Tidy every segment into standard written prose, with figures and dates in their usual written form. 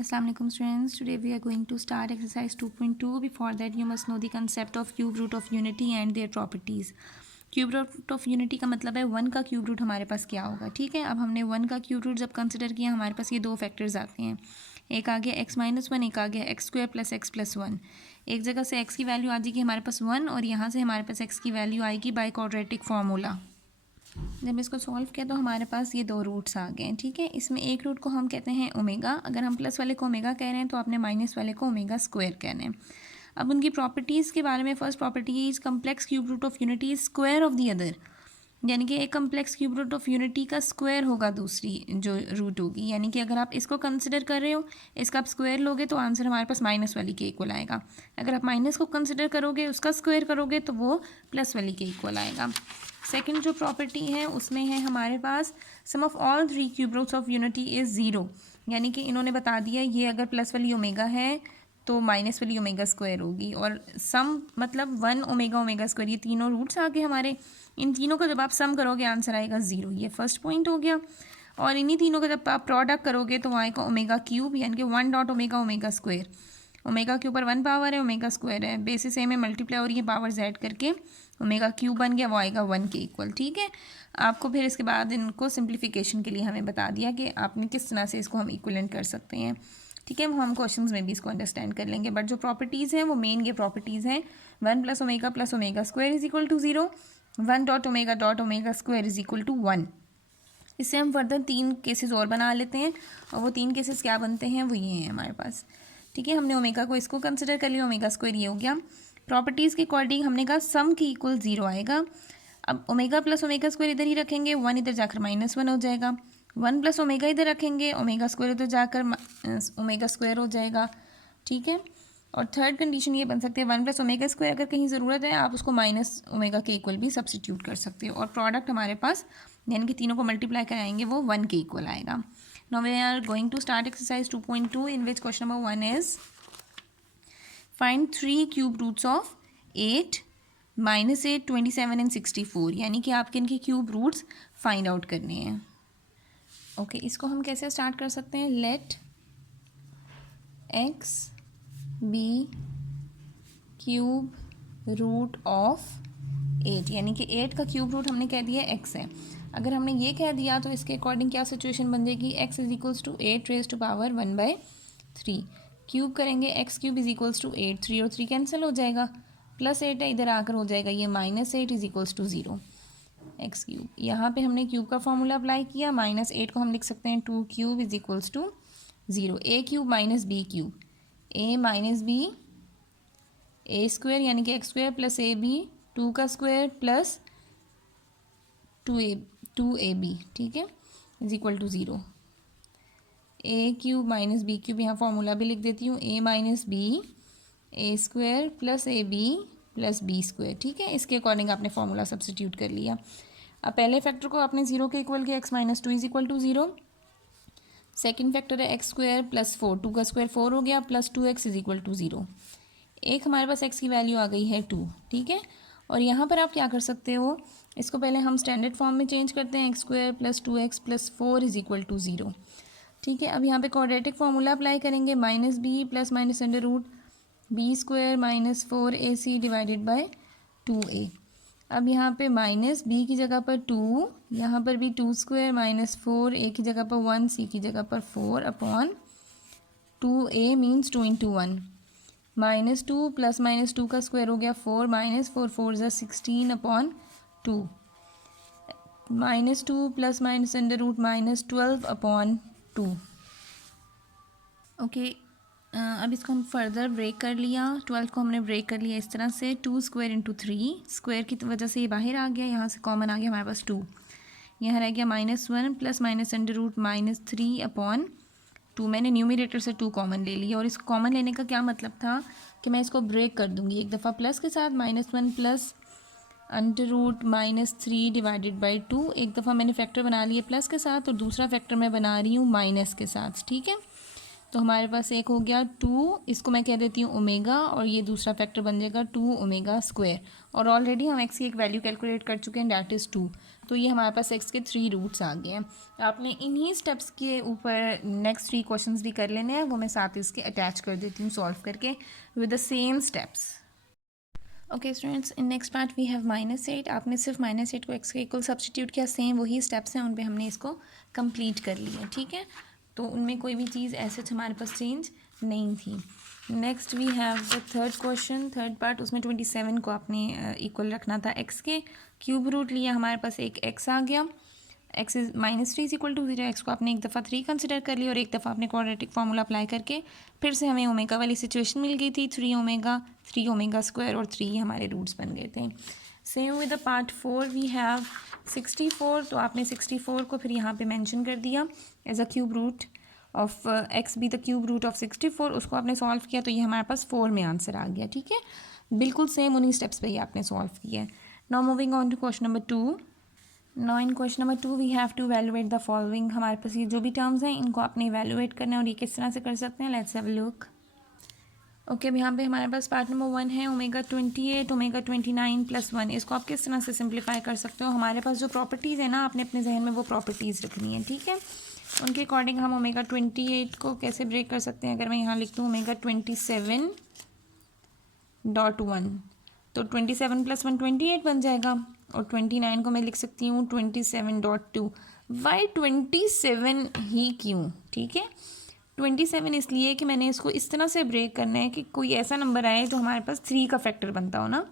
Assalamualaikum students. Today we are going to start exercise 2.2. Before that you must know the concept of cube root of unity and their properties. Cube root of unity का मतलब है one का cube root हमारे पास क्या होगा. ठीक है, अब हमने वन का क्यूब रूट जब कंसिडर किया हमारे पास ये दो फैक्टर्स आते हैं. एक आ गया x-1, एक आ गया x square plus x plus one. एक जगह से x की वैल्यू आ जाएगी हमारे पास 1 और यहाँ से हमारे पास x की वैल्यू आएगी बाय क्वाड्रेटिक फार्मूला. जब इसको सॉल्व किया तो हमारे पास ये दो रूट्स आ गए हैं. ठीक है, इसमें एक रूट को हम कहते हैं ओमेगा. अगर हम प्लस वाले को ओमेगा कह रहे हैं तो आपने माइनस वाले को ओमेगा स्क्वायर कहना है. अब उनकी प्रॉपर्टीज़ के बारे में, first property is complex cube root of unity is square of the other. यानी कि एक complex cube root of unity का स्क्वायर होगा दूसरी जो रूट होगी. यानी कि अगर आप इसको कंसिडर कर रहे हो, इसका आप स्क्वायर लोगे तो आंसर हमारे पास माइनस वाली के इक्वल आएगा. अगर आप माइनस को कंसिडर करोगे, उसका स्क्वायर करोगे तो वो प्लस वाली के इक्वल आएगा. सेकंड जो प्रॉपर्टी है उसमें है हमारे पास sum of all three cube roots of unity is zero. यानी कि इन्होंने बता दिया ये अगर प्लस वाली ओमेगा है तो माइनस वाली ओमेगा स्क्वायर होगी, और सम मतलब वन ओमेगा ओमेगा स्क्वायर, ये तीनों रूट्स आ गए हमारे. इन तीनों को जब आप सम करोगे आंसर आएगा ज़ीरो. ये फर्स्ट पॉइंट हो गया. और इन्हीं तीनों का जब आप प्रोडक्ट करोगे तो आएगा ओमेगा क्यूब, यानी कि one dot omega omega square. Omega के ऊपर वन पावर है, ओमेगा स्क्वायर है, बेसिस सेम है, मल्टीप्लाई और ये पावर्स ऐड करके ओमेगा क्यूब बन गया, वो आएगा वन के इक्वल. ठीक है, आपको फिर इसके बाद इनको सिंप्लीफिकेशन के लिए हमें बता दिया कि आपने किस तरह से इसको हम इक्वलेंट कर सकते हैं. ठीक है, हम क्वेश्चंस में भी इसको अंडरस्टैंड कर लेंगे. बट जो प्रॉपर्टीज़ हैं वो मेन ये प्रॉपर्टीज़ हैं. One plus omega square is equal to zero, one dot omega square is equal to one. इससे हम फर्दर तीन केसेस और बना लेते हैं, और वो तीन केसेस क्या बनते हैं वो ये हैं हमारे पास. ठीक है, हमने ओमेगा को इसको कंसिडर कर लिया, ओमेगा स्क्वायर ये हो गया. प्रॉपर्टीज़ के अकॉर्डिंग हमने कहा सम की इक्वल ज़ीरो आएगा. अब ओमेगा प्लस ओमेगा स्क्वायर इधर ही रखेंगे, वन इधर जाकर माइनस वन हो जाएगा. वन प्लस ओमेगा इधर रखेंगे, ओमेगा स्क्वायर इधर जाकर ओमेगा स्क्वायर हो जाएगा. ठीक है, और थर्ड कंडीशन ये बन सकती है वन प्लस ओमेगा स्क्वायर अगर कहीं ज़रूरत है आप उसको माइनस ओमेगा के इक्वल भी सब्सिट्यूट कर सकते हो, और प्रोडक्ट हमारे पास यानी कि तीनों को मल्टीप्लाई कराएंगे वो वन के इक्वल आएगा. Now we are going to start exercise 2.2 in which question number 1 is find three cube roots of 8, -8, 27 and 64. यानी कि आपके इनके क्यूब रूट्स फाइंड आउट करने हैं. ओके, इसको हम कैसे स्टार्ट कर सकते हैं. Let x be cube root of 8, यानी कि 8 का क्यूब रूट हमने कह दिया x है. अगर हमने ये कह दिया तो इसके अकॉर्डिंग क्या सिचुएशन बन जाएगी. x is equals to 8 raise to power 1/3. Cube करेंगे x cube is equals to 8, 3 और 3 कैंसिल हो जाएगा, प्लस 8 है इधर आकर हो जाएगा ये -8 is equals to 0. X cube, यहाँ पे हमने क्यूब का फॉर्मूला अप्लाई किया. -8 को हम लिख सकते हैं 2 cube is equals to 0. A cube minus b cube, a minus b a square यानी कि x square plus a b 2 का स्क्वायर प्लस 2ab. ठीक है, is equal to 0. A cube minus b cube, यहाँ फॉर्मूला भी लिख देती हूँ. A minus b a square plus a b plus b square. ठीक है, इसके अकॉर्डिंग आपने फॉर्मूला सब्सिट्यूट कर लिया. अब पहले फैक्टर को आपने 0 के इक्वल किया, x minus 2 is equal to 0. Second factor है एक्स स्क्वायर प्लस 4, 2 का स्क्वायर 4 हो गया, plus 2x is equal to 0. एक हमारे पास x की वैल्यू आ गई है 2. ठीक है, और यहाँ पर आप क्या कर सकते हो, इसको पहले हम स्टैंडर्ड फॉर्म में चेंज करते हैं. X square plus 2x plus 4 is equal to 0. ठीक है, अब यहाँ पे क्वाड्रेटिक फार्मूला अप्लाई करेंगे. Minus b plus minus under root b square minus 4ac divided by 2a. अब यहाँ पे माइनस बी की जगह पर 2, यहाँ पर भी 2 स्क्वायर माइनस 4, a की जगह पर 1, c की जगह पर 4 upon 2a means 2 into 1. -2 plus -2 का स्क्वायर हो गया 4, -4 4 ज़ा 16 upon 2. -2 plus minus under root -12 upon 2. Okay, अब इसको हम फर्दर ब्रेक कर लिया. 12 को हमने ब्रेक कर लिया इस तरह से. 2 स्क्वायर इंटू 3, स्क्वायर की वजह से ये बाहर आ गया, यहाँ से कॉमन आ गया हमारे पास 2. यहाँ रह गया -1 plus minus under root -3 upon 2. मैंने न्यूमरेटर से 2 कॉमन ले लिया, और इस कॉमन लेने का क्या मतलब था कि मैं इसको ब्रेक कर दूँगी. एक दफ़ा प्लस के साथ -1 plus under root -3 divided by 2. एक दफ़ा मैंने फैक्टर बना लिए प्लस के साथ, और दूसरा फैक्टर मैं बना रही हूँ माइनस के साथ. ठीक है, तो हमारे पास एक हो गया 2, इसको मैं कह देती हूँ ओमेगा, और ये दूसरा फैक्टर बन जाएगा 2 ओमेगा स्क्वायर। और ऑलरेडी हम एक्स की एक वैल्यू कैलकुलेट कर चुके हैं, डैट इज़ 2। तो ये हमारे पास एक्स के 3 रूट्स आ गए हैं। आपने इन्हीं स्टेप्स के ऊपर नेक्स्ट 3 क्वेश्चंस भी कर लेने हैं, वो मैं साथ इसके अटैच कर देती हूँ सॉल्व करके with the same steps. Okay students, in next part we have -8। आपने सिर्फ -8 को एक्स के इक्वल सब्सटीट्यूट किया, सेम वही स्टेप्स हैं, उन पे हमने इसको कंप्लीट कर लिया, ठीक है। तो उनमें कोई भी चीज़ ऐसे हमारे पास चेंज नहीं थी। Next we have the third question, third part. उसमें 27 को आपने इक्वल रखना था एक्स के, क्यूब रूट लिया, हमारे पास एक एक्स आ गया। X is -3 is equal to 0। X को आपने एक दफ़ा 3 कंसिडर कर लिया और एक दफ़ा आपने क्वाड्रेटिक फार्मूला अप्लाई करके फिर से हमें ओमेगा वाली सिचुएशन मिल गई थी, 3 ओमेगा स्क्वायर, और 3 हमारे रूट्स बन गए थे। Same with the part 4 we have 64। तो आपने 64 को फिर यहाँ पे मेंशन कर दिया as a cube root of x be the cube root of 64। उसको आपने सॉल्व किया तो ये हमारे पास 4 में आंसर आ गया, ठीक है। बिल्कुल सेम उन्हीं स्टेप्स पे ही आपने सॉल्व किया है। Now moving on to question number 2। Now in question number 2 we have to evaluate the following. हमारे पास ये जो भी टर्म्स हैं इनको आपने इवैल्यूएट करना है, और ये किस तरह से कर सकते हैं, let's have a look. Okay, अब यहाँ पे हमारे पास पार्ट नंबर 1 है ओमेगा 28 ओमेगा 29 प्लस 1। इसको आप किस तरह से सिंप्लीफाई कर सकते हो। हमारे पास जो प्रॉपर्टीज़ है ना, आपने अपने जहन में वो प्रॉपर्टीज़ रखनी है, ठीक है। उनके अकॉर्डिंग हम ओमेगा 28 को कैसे ब्रेक कर सकते हैं। अगर मैं यहाँ लिख दूँ ओमेगा 27.1, तो 27 + 1 28 बन जाएगा, और 29 को मैं लिख सकती हूँ 27.2। वाई 27 ही क्यों, ठीक है। 27 इसलिए कि मैंने इसको इस तरह से ब्रेक करना है कि कोई ऐसा नंबर आए जो हमारे पास 3 का फैक्टर बनता हो ना।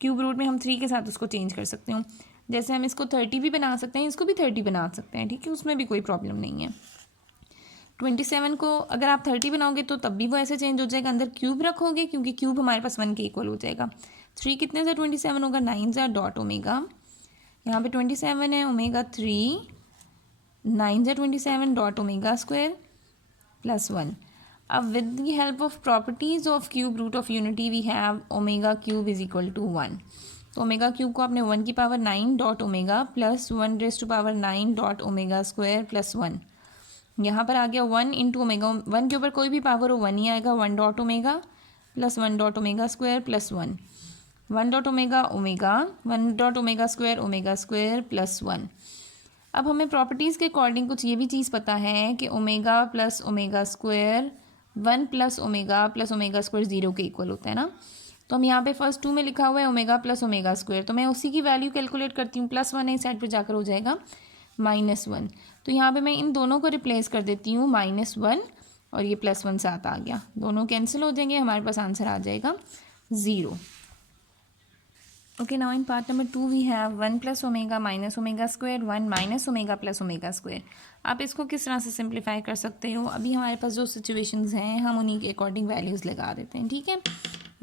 क्यूब रूट में हम 3 के साथ उसको चेंज कर सकते हो। जैसे हम इसको 30 भी बना सकते हैं, इसको भी 30 बना सकते हैं, ठीक है, उसमें भी कोई प्रॉब्लम नहीं है। 27 को अगर आप 30 बनाओगे तो तब भी वो ऐसे चेंज हो जाएगा, अंदर क्यूब रखोगे क्योंकि क्यूब हमारे पास 1 के इक्वल हो जाएगा। 3 कितने से 27 होगा, 9 से डॉट ओमेगा, यहाँ पे 27 है ओमेगा 3, 9 से 27 डॉट ओमेगा स्क्वायर प्लस 1। अब with the help of properties of cube root of unity we have omega cube is equal to 1। तो ओमेगा क्यूब को आपने 1 की power 9 dot omega plus 1 raise to power 9 dot omega square plus 1। यहाँ पर आ गया 1 into omega, 1 के ऊपर कोई भी पावर हो 1 ही आएगा, 1 dot omega plus 1 dot omega square plus 1, 1 dot omega omega, 1 dot omega square plus 1। अब हमें प्रॉपर्टीज़ के अकॉर्डिंग कुछ ये भी चीज़ पता है कि omega plus omega square 1 plus omega square 0 के इक्वल होता है ना। तो हम यहाँ पे फर्स्ट 2 में लिखा हुआ है ओमेगा प्लस ओमेगा स्क्वायर, तो मैं उसी की वैल्यू कैलकुलेट करती हूँ। प्लस 1 इस साइड पर जाकर हो जाएगा -1। तो यहाँ पे मैं इन दोनों को रिप्लेस कर देती हूँ, -1 और ये +1 साथ आ गया, दोनों कैंसिल हो जाएंगे, हमारे पास आंसर आ जाएगा 0। Okay, now in part number 2 we have 1 plus omega minus omega square, 1 minus omega plus omega square. आप इसको किस तरह से सिंप्लीफाई कर सकते हो। अभी हमारे पास जो सिचुएशंस हैं हम उन्हीं के अकॉर्डिंग वैल्यूज़ लगा देते हैं, ठीक है।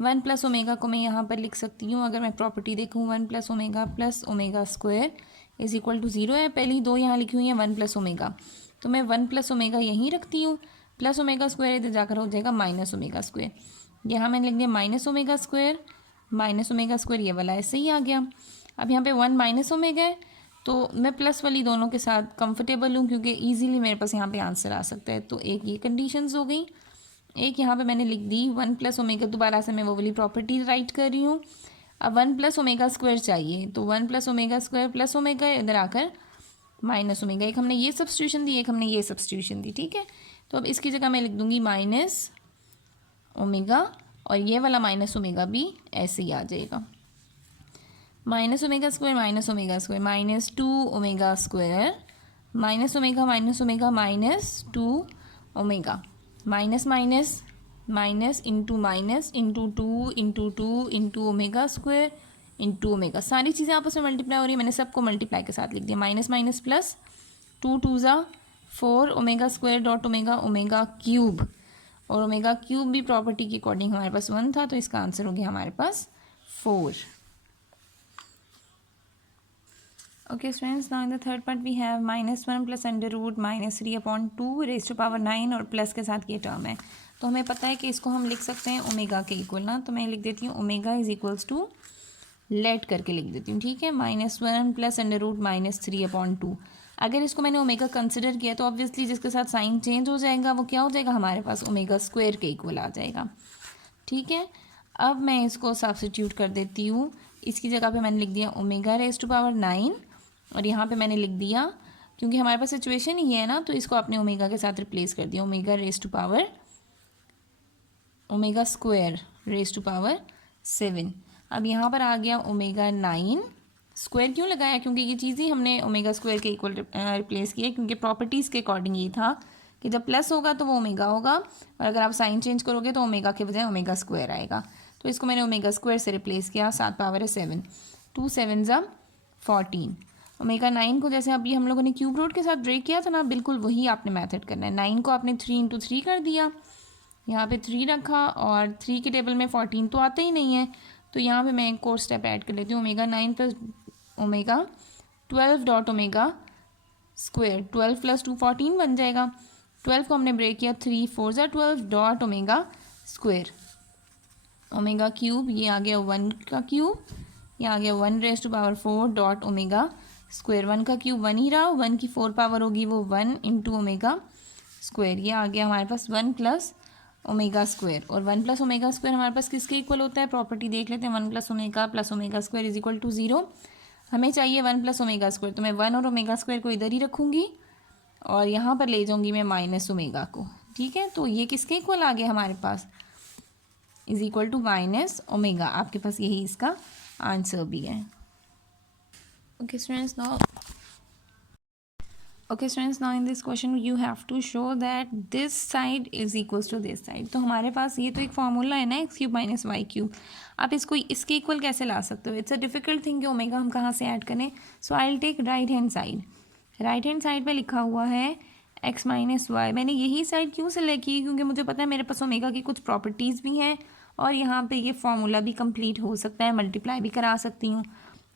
1 प्लस ओमेगा को मैं यहाँ पर लिख सकती हूँ, अगर मैं प्रॉपर्टी देखूँ 1 plus omega square is equal to 0 है। पहली 2 यहाँ लिखी हुई हैं 1 प्लस ओमेगा, तो मैं 1 प्लस ओमेगा यहीं रखती हूँ, प्लस ओमेगा स्क्वायर इधर जाकर हो जाएगा माइनस ओमेगा स्क्वायर। यहाँ मैंने लिख दिया माइनस ओमेगा स्क्वायर ये वाला ऐसे ही आ गया। अब यहाँ पे 1 माइनस ओमेगा है, तो मैं प्लस वाली दोनों के साथ कंफर्टेबल हूँ क्योंकि ईजिली मेरे पास यहाँ पे आंसर आ सकता है। तो एक ये कंडीशंस हो गई, एक यहाँ पे मैंने लिख दी 1 प्लस ओमेगा, दोबारा से मैं वो वाली प्रॉपर्टी राइट कर रही हूँ। अब 1 प्लस ओमेगा स्क्वायर चाहिए, तो 1 plus omega square plus omega इधर आकर माइनस ओमेगा, एक हमने ये सब्स्टिट्यूशन दी, एक हमने ये सब्स्टिट्यूशन दी, ठीक है। तो अब इसकी जगह मैं लिख दूँगी माइनस ओमेगा, और ये वाला माइनस ओमेगा भी ऐसे ही आ जाएगा, minus omega square minus 2 omega square minus omega minus 2 omega, minus minus minus into 2 into omega square into omega. सारी चीज़ें आपस में मल्टीप्लाई हो रही है, मैंने सबको मल्टीप्लाई के साथ लिख दिया। माइनस माइनस प्लस 2 2 ज़ा 4 omega square dot omega cube, और ओमेगा क्यूब भी प्रॉपर्टी के अकॉर्डिंग हमारे पास 1 था, तो इसका आंसर हो गया हमारे पास 4। Okay students, now in the third part we have -1 plus under root -3/2 raise to power 9, और प्लस के साथ ये टर्म है। तो हमें पता है कि इसको हम लिख सकते हैं ओमेगा के इक्वल ना, तो मैं लिख देती हूँ omega is equals to, let करके लिख देती हूँ, ठीक है, -1 प्लस अंडर रूट -3/2। अगर इसको मैंने ओमेगा कंसिडर किया तो ऑब्वियसली जिसके साथ साइन चेंज हो जाएगा वो क्या हो जाएगा, हमारे पास ओमेगा स्क्वायर के इक्वल आ जाएगा। ठीक है, अब मैं इसको सब्स्टिट्यूट कर देती हूँ। इसकी जगह पे मैंने लिख दिया ओमेगा रेज़ टू पावर 9 और यहाँ पे मैंने लिख दिया, क्योंकि हमारे पास सिचुएशन ही है ना, तो इसको आपने ओमेगा के साथ रिप्लेस कर दिया, omega raise to power omega square raise to power 7। अब यहाँ पर आ गया ओमेगा 9 स्क्वायर। क्यों लगाया, क्योंकि ये चीज़ ही हमने ओमेगा स्क्वायर के इक्वल रिप्लेस किया, क्योंकि प्रॉपर्टीज़ के अकॉर्डिंग ये था कि जब प्लस होगा तो वो ओमेगा होगा और अगर आप साइन चेंज करोगे तो ओमेगा के बजाय ओमेगा स्क्वायर आएगा। तो इसको मैंने ओमेगा स्क्वायर से रिप्लेस किया, 7 पावर है 7, 2 7 ज़ा 14। ओमेगा 9 को जैसे अभी हम लोगों ने क्यूब रूट के साथ ब्रेक किया था ना, बिल्कुल वही आपने मेथड करना है। 9 को आपने 3 इंटू 3 कर दिया, यहाँ पे 3 रखा और 3 के टेबल में 14 तो आता ही नहीं है, तो यहाँ पे मैं एक और स्टेप ऐड कर लेती हूँ, omega 9 plus omega 12 dot omega square, 12 plus 2 14 बन जाएगा। 12 को हमने ब्रेक किया, 3 4 ज़ा 12 dot omega square, omega cube, ये आ गया 1 का क्यूब, ये आ गया 1 raise to power 4 dot omega square. 1 का क्यूब 1 ही रहा, 1 की 4 पावर होगी वो 1 इंटू ओमेगा स्क्वायर। ये आ गया हमारे पास 1 प्लस ओमेगा स्क्वायर, और 1 प्लस ओमेगा स्क्वायर हमारे पास किसके इक्वल होता है, प्रॉपर्टी देख लेते हैं। 1 plus omega square is equal to 0। हमें चाहिए 1 प्लस ओमेगा स्क्वायर, तो मैं 1 और ओमेगा स्क्वायर को इधर ही रखूँगी और यहाँ पर ले जाऊँगी मैं माइनस ओमेगा को। ठीक है, तो ये किसके इक्वल आ गया हमारे पास, is equal to minus omega. आपके पास यही इसका आंसर भी है। Okay students, now in this question you have to show that this side is equals to this side. तो हमारे पास ये तो एक फार्मूला है ना, x cube minus y cube, आप इसको इसके इक्वल कैसे ला सकते हो, इट्स अ डिफिकल्ट थिंग कि ओमेगा हम कहाँ से ऐड करें। So I will take right hand side. Right hand side पे लिखा हुआ है एक्स माइनस वाई। मैंने यही साइड क्यों सेलेक्ट की, क्योंकि मुझे पता है मेरे पास ओमेगा की कुछ प्रॉपर्टीज़ भी हैं और यहाँ पे ये फॉर्मूला भी कंप्लीट हो सकता है, मल्टीप्लाई भी करा सकती हूँ।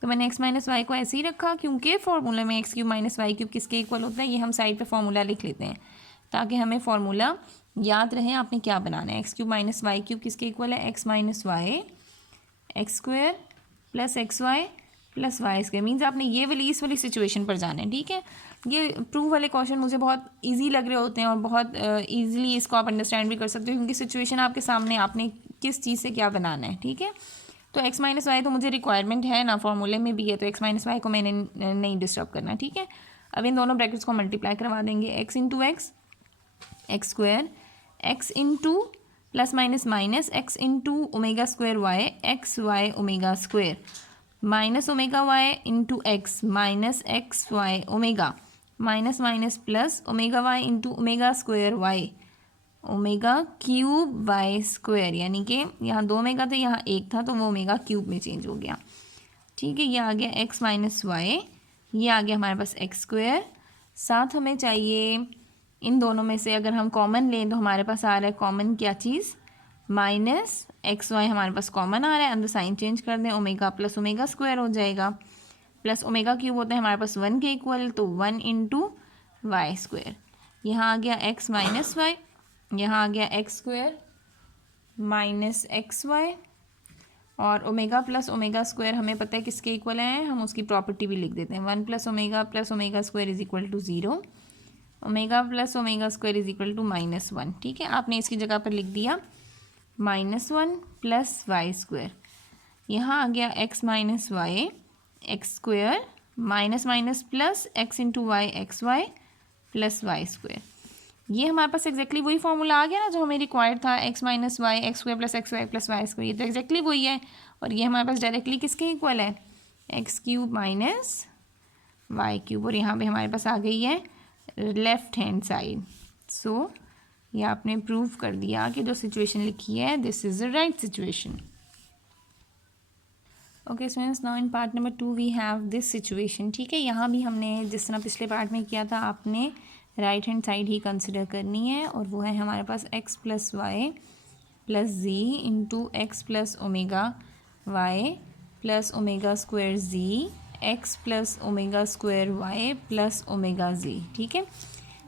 तो मैंने एक्स माइनस वाई को ऐसे ही रखा, क्योंकि फार्मूला में x cube minus y cube किसके इक्वल होता है, ये हम साइड पे फार्मूला लिख लेते हैं ताकि हमें फार्मूला याद रहे आपने क्या बनाना है। X cube minus y cube किसके इक्वल है, x minus y x square plus x y plus y square. Means आपने ये वाली इस वाली सिचुएशन पर जाना है। ठीक है, ये प्रूव वाले क्वेश्चन मुझे बहुत इजी लग रहे होते हैं और बहुत इजीली इसको आप अंडरस्टैंड भी कर सकते हो, क्योंकि सिचुएशन आपके सामने, आपने किस चीज़ से क्या बनाना है। ठीक है, तो एक्स माइनस वाई तो मुझे रिक्वायरमेंट है ना, फॉर्मूले में भी है, तो एक्स माइनस वाई को मैंने नहीं डिस्टर्ब करना। ठीक है, अब इन दोनों ब्रैकेट्स को मल्टीप्लाई करवा देंगे, x into x x square, x into plus minus minus x into omega square y x y omega square, minus omega y into x minus x y omega, minus minus plus omega y into omega square y omega cube y square, यानी कि यहाँ 2 omega थे, यहाँ 1 था, तो वो omega cube में change हो गया। ठीक है, ये आ गया एक्स माइनस वाई, ये आ गया हमारे पास एक्स स्क्वायर। साथ हमें चाहिए इन दोनों में से अगर हम कॉमन लें तो हमारे पास आ रहा है कॉमन क्या चीज़, माइनस एक्स वाई हमारे पास कॉमन आ रहा है, अंदर साइन चेंज कर दें, ओमेगा प्लस ओमेगा स्क्वायर हो जाएगा, प्लस ओमेगा क्यूब होता है हमारे पास 1 के इक्वल, तो 1 इंटू वाई स्क्वायर। यहाँ आ गया एक्स माइनस वाई, यहाँ आ गया x square minus x y, और ओमेगा प्लस ओमेगा स्क्वायर हमें पता है किसके इक्वल है, हम उसकी प्रॉपर्टी भी लिख देते हैं। 1 plus omega square is equal to 0, omega plus omega square is equal to -1। ठीक है, आपने इसकी जगह पर लिख दिया -1 प्लस वाई स्क्वायर। यहाँ आ गया x minus y x square minus minus plus x into y x y plus y square. ये हमारे पास एक्जैक्टली वही फॉर्मूला आ गया ना जो हमें रिक्वायर्ड था, x minus y x square plus x y plus y square. ये तो एक्जैक्टली वही है, और ये हमारे पास डायरेक्टली किसके इक्वल है, x cube minus y cube, और यहाँ पे हमारे पास आ गई है लेफ्ट हैंड साइड। सो ये आपने प्रूव कर दिया कि जो सिचुएशन लिखी है this is the right situation. Okay students, now in part number 2 we have this situation. ठीक है, यहाँ भी हमने जिस तरह पिछले पार्ट में किया था, आपने राइट हैंड साइड ही कंसिडर करनी है, और वो है हमारे पास x plus y plus z into x plus omega y plus omega square z x plus omega square y plus omega z. ठीक है,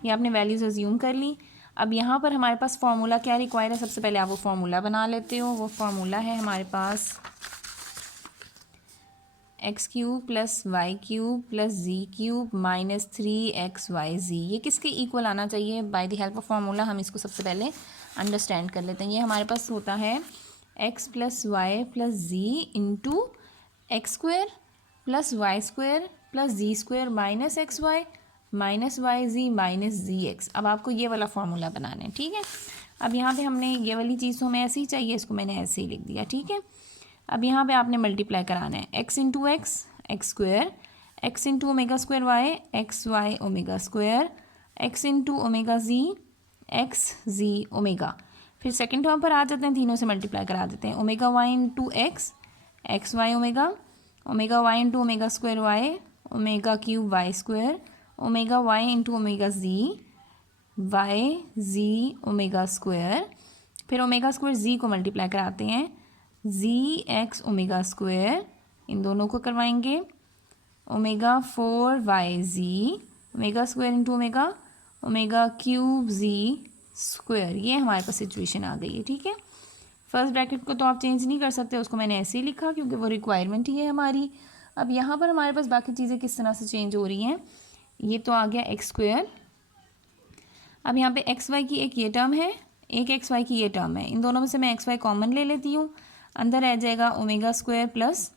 ये आपने वैल्यूज़ अज्यूम कर ली। अब यहाँ पर हमारे पास फॉर्मूला क्या रिक्वायर है, सबसे पहले आप वो फॉर्मूला बना लेते हो। वो फॉर्मूला है हमारे पास x cube plus y cube plus z cube minus 3xyz, ये किसके इक्वल आना चाहिए? By the help of formula हम इसको सबसे पहले अंडरस्टैंड कर लेते हैं। ये हमारे पास होता है x plus y plus z into x square plus y square plus z square minus x y minus y z minus z x. अब आपको ये वाला फार्मूला बनाना है, ठीक है। अब यहाँ पे हमने ये वाली चीज़ तो हमें ऐसे ही चाहिए, इसको मैंने ऐसे ही लिख दिया, ठीक है। अब यहाँ पे आपने मल्टीप्लाई कराना है x into x x square, x into omega square y x y omega square, x into omega z x z omega. फिर सेकेंड टर्म पर आ जाते हैं, तीनों से मल्टीप्लाई करा देते हैं। Omega y into x x y omega, omega y into omega square y omega cube y square, omega y into omega z y z omega square. फिर ओमेगा स्क्वायर जी को मल्टीप्लाई कराते हैं, z x omega square, इन दोनों को करवाएंगे omega 4 z omega square into omega omega cube z square. ये हमारे पास सिचुएशन आ गई है, ठीक है। फर्स्ट ब्रैकेट को तो आप चेंज नहीं कर सकते, उसको मैंने ऐसे ही लिखा क्योंकि वो रिक्वायरमेंट ही है हमारी। अब यहाँ पर हमारे पास बाकी चीज़ें किस तरह से चेंज हो रही हैं, ये तो आ गया एक्स स्क्वायर। अब यहाँ पे एक्स वाई की एक ये टर्म है, एक एक्स वाई की ये टर्म है, इन दोनों में से मैं एक्स वाई कॉमन ले लेती हूँ, अंदर रह जाएगा ओमेगा स्क्वायर प्लस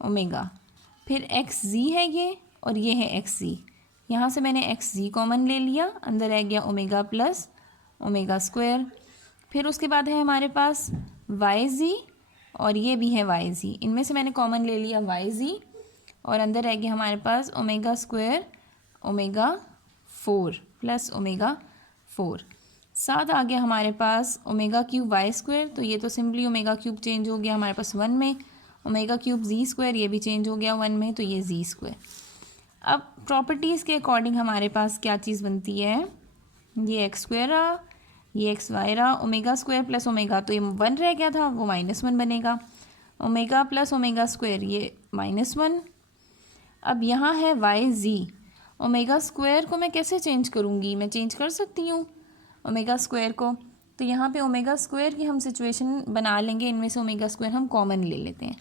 ओमेगा। फिर एक्स जी है ये और ये है एक्स जी, यहाँ से मैंने एक्स जी कॉमन ले लिया, अंदर रह गया ओमेगा प्लस ओमेगा स्क्वायर। फिर उसके बाद है हमारे पास वाई जी और ये भी है वाई जी, इनमें से मैंने कॉमन ले लिया वाई जी और अंदर रह गया हमारे पास omega square omega 4 plus omega 4। साथ आ गया हमारे पास ओमेगा क्यूब वाई स्क्वायर, तो ये तो सिंपली ओमेगा क्यूब चेंज हो गया हमारे पास 1 में, ओमेगा क्यूब जी स्क्वायर ये भी चेंज हो गया 1 में, तो ये जी स्क्वायर। अब प्रॉपर्टीज़ के अकॉर्डिंग हमारे पास क्या चीज़ बनती है, ये एक्स स्क्वायर रहा, ये एक्स वाई रहा, ओमेगा स्क्वायर प्लस ओमेगा तो ये 1 रह गया था, वो -1 बनेगा, ओमेगा प्लस ओमेगा स्क्वायर ये -1। अब यहाँ है वाई जी, ओमेगा स्क्वायर को मैं कैसे चेंज करूँगी, मैं चेंज कर सकती हूँ ओमेगा स्क्वायर को, तो यहाँ पे ओमेगा स्क्वायर की हम सिचुएशन बना लेंगे, इनमें से ओमेगा स्क्वायर हम कॉमन ले लेते हैं,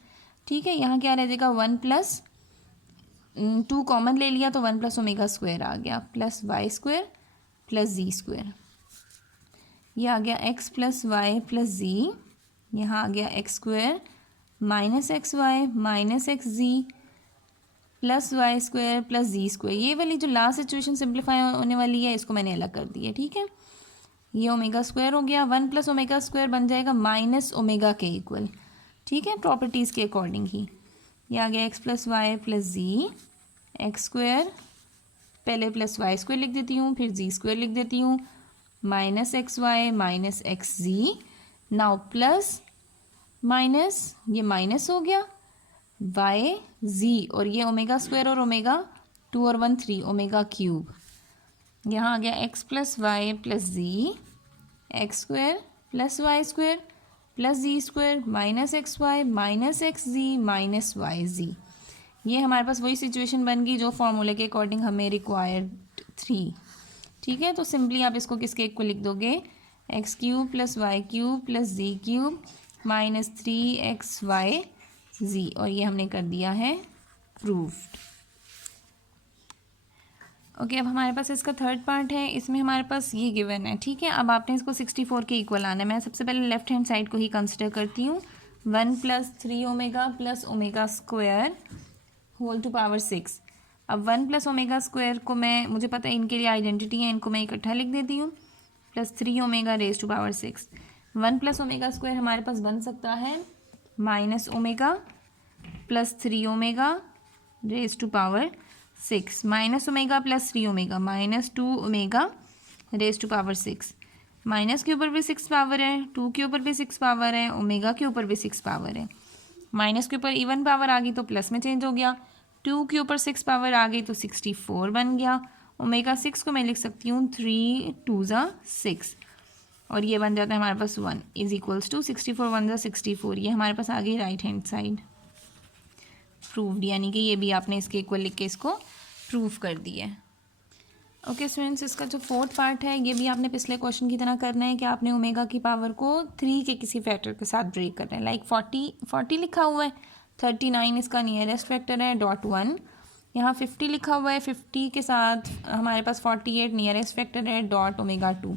ठीक है। यहाँ क्या रह जाएगा 1 प्लस 2 कॉमन ले लिया तो 1 प्लस ओमेगा स्क्वायर आ गया plus y square plus z square. ये आ गया x plus y plus z, यहाँ आ गया x square minus x y minus x z plus y square plus z square. ये वाली जो लास्ट सिचुएशन सिंप्लीफाई होने वाली है इसको मैंने अलग कर दिया, ठीक है। ये ओमेगा स्क्वायर हो गया, 1 प्लस ओमेगा स्क्वायर बन जाएगा माइनस ओमेगा के इक्वल, ठीक है, प्रॉपर्टीज़ के अकॉर्डिंग ही। ये आ गया x plus y plus z, x square पहले प्लस वाई स्क्वायर लिख देती हूँ, फिर जी स्क्वायर लिख देती हूँ, minus x y minus x z, now plus minus ये माइनस हो गया वाई जी, और ये ओमेगा स्क्वायर और ओमेगा 2 और 1 3 ओमेगा क्यूब। यहाँ आ गया x plus y plus z, x square plus y square plus z square minus x y minus x z minus y z. ये हमारे पास वही सिचुएशन बन गई जो फॉर्मूले के अकॉर्डिंग हमें रिक्वायर्ड 3, ठीक है। तो सिंपली आप इसको किसके इक्वल लिख दोगे, x cube plus y cube plus z cube minus 3xy z, और ये हमने कर दिया है प्रूव्ड। ओके, अब हमारे पास इसका थर्ड पार्ट है, इसमें हमारे पास ये गिवन है, ठीक है। अब आपने इसको 64 के इक्वल आना है। मैं सबसे पहले लेफ्ट हैंड साइड को ही कंसिडर करती हूँ, 1 plus 3 omega plus omega square whole to power 6। अब 1 प्लस ओमेगा स्क्वायर को मुझे पता है इनके लिए आइडेंटिटी है, इनको मैं इकट्ठा लिख देती हूँ, plus 3 omega raise to power 6। 1 plus omega square हमारे पास बन सकता है minus omega plus 3 omega raise to power 6, minus omega plus 3 omega minus 2 omega raise to power 6। Minus के ऊपर भी 6 पावर है, 2 के ऊपर भी 6 पावर है, ओमेगा के ऊपर भी 6 पावर है। माइनस के ऊपर इवन पावर आ गई तो प्लस में चेंज हो गया, 2 के ऊपर 6 पावर आ गई तो 64 बन गया। ओमेगा 6 को मैं लिख सकती हूँ 3 2 6, और ये बन जाता है हमारे पास 1 इज इक्वल्स टू 64 1 64। ये हमारे पास आ गई राइट हैंड साइड प्रूव्ड, यानी कि ये भी आपने इसके इक्वल लिख के इसको प्रूव कर दिया है। ओके स्टूडेंट्स, इसका जो फोर्थ पार्ट है ये भी आपने पिछले क्वेश्चन की तरह करना है कि आपने ओमेगा की पावर को 3 के किसी फैक्टर के साथ ब्रेक करना है। लाइक 40 लिखा हुआ है 39 इसका नियरेस्ट फैक्टर है, डॉट 1। यहाँ 50 लिखा हुआ है, 50 के साथ हमारे पास 48 नियरेस्ट फैक्टर है, डॉट ओमेगा 2।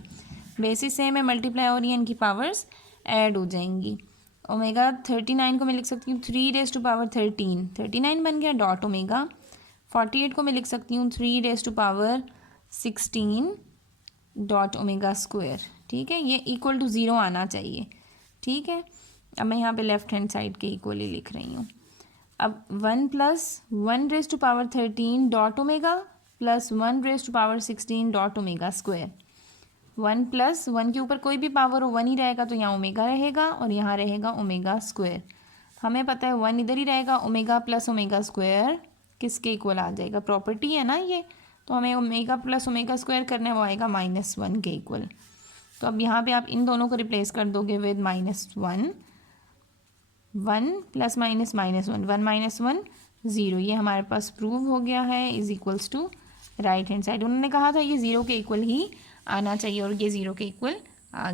बेसिस सेम है, मल्टीप्लाई हो रही है, इनकी पावर्स ऐड हो जाएंगी। ओमेगा 39 को मैं लिख सकती हूँ 3⁻13, 39 बन गया, डॉट ओमेगा। 48 को मैं लिख सकती हूँ 3⁻16 डॉट ओमेगा स्क्वायर। ठीक है, ये इक्वल टू 0 आना चाहिए। ठीक है, अब मैं यहाँ पे लेफ्ट हैंड साइड के इक्वली लिख रही हूँ। अब 1 + 1⁻13 dot omega plus 1⁻16 dot omega square. 1 + 1 के ऊपर कोई भी पावर हो 1 ही रहेगा, तो यहाँ ओमेगा रहेगा और यहाँ रहेगा ओमेगा स्क्वायर। हमें पता है 1 इधर ही रहेगा, ओमेगा प्लस ओमेगा स्क्वायर किसके इक्वल आ जाएगा, प्रॉपर्टी है ना ये, तो हमें ओमेगा प्लस ओमेगा स्क्वायर करना है, वो आएगा -1 के इक्वल। तो अब यहाँ पे आप इन दोनों को रिप्लेस कर दोगे विद -1, 1 + -1, 1 - 1 0। ये हमारे पास प्रूव हो गया है, is equals to right hand side. उन्होंने कहा था ये 0 के इक्वल ही आना चाहिए और ये 0 के इक्वल आ गया।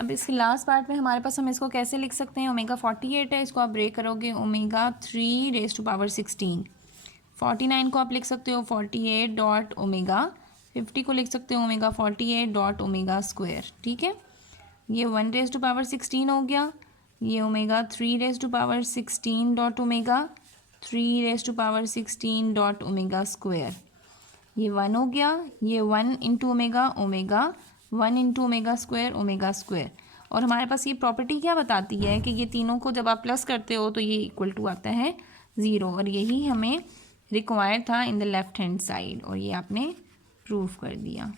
अब इसके लास्ट पार्ट में हमारे पास हम इसको कैसे लिख सकते हैं, ओमेगा 48 है, इसको आप ब्रेक करोगे ओमेगा 3⁻16। 49 को आप लिख सकते हो 48 डॉट ओमेगा, 50 को लिख सकते हो ओमेगा 48 डॉट ओमेगा स्क्वायर। ठीक है, ये 1⁻16 हो गया, ये omega 3⁻16 dot omega 3⁻16 dot omega square. ये 1 हो गया, ये 1 × ओमेगा, ओमेगा 1 × ओमेगा स्क्वायर। और हमारे पास ये प्रॉपर्टी क्या बताती है कि ये तीनों को जब आप प्लस करते हो तो ये इक्वल टू आता है 0, और यही हमें रिक्वायर्ड था in the left hand side, और ये आपने प्रूव कर दिया।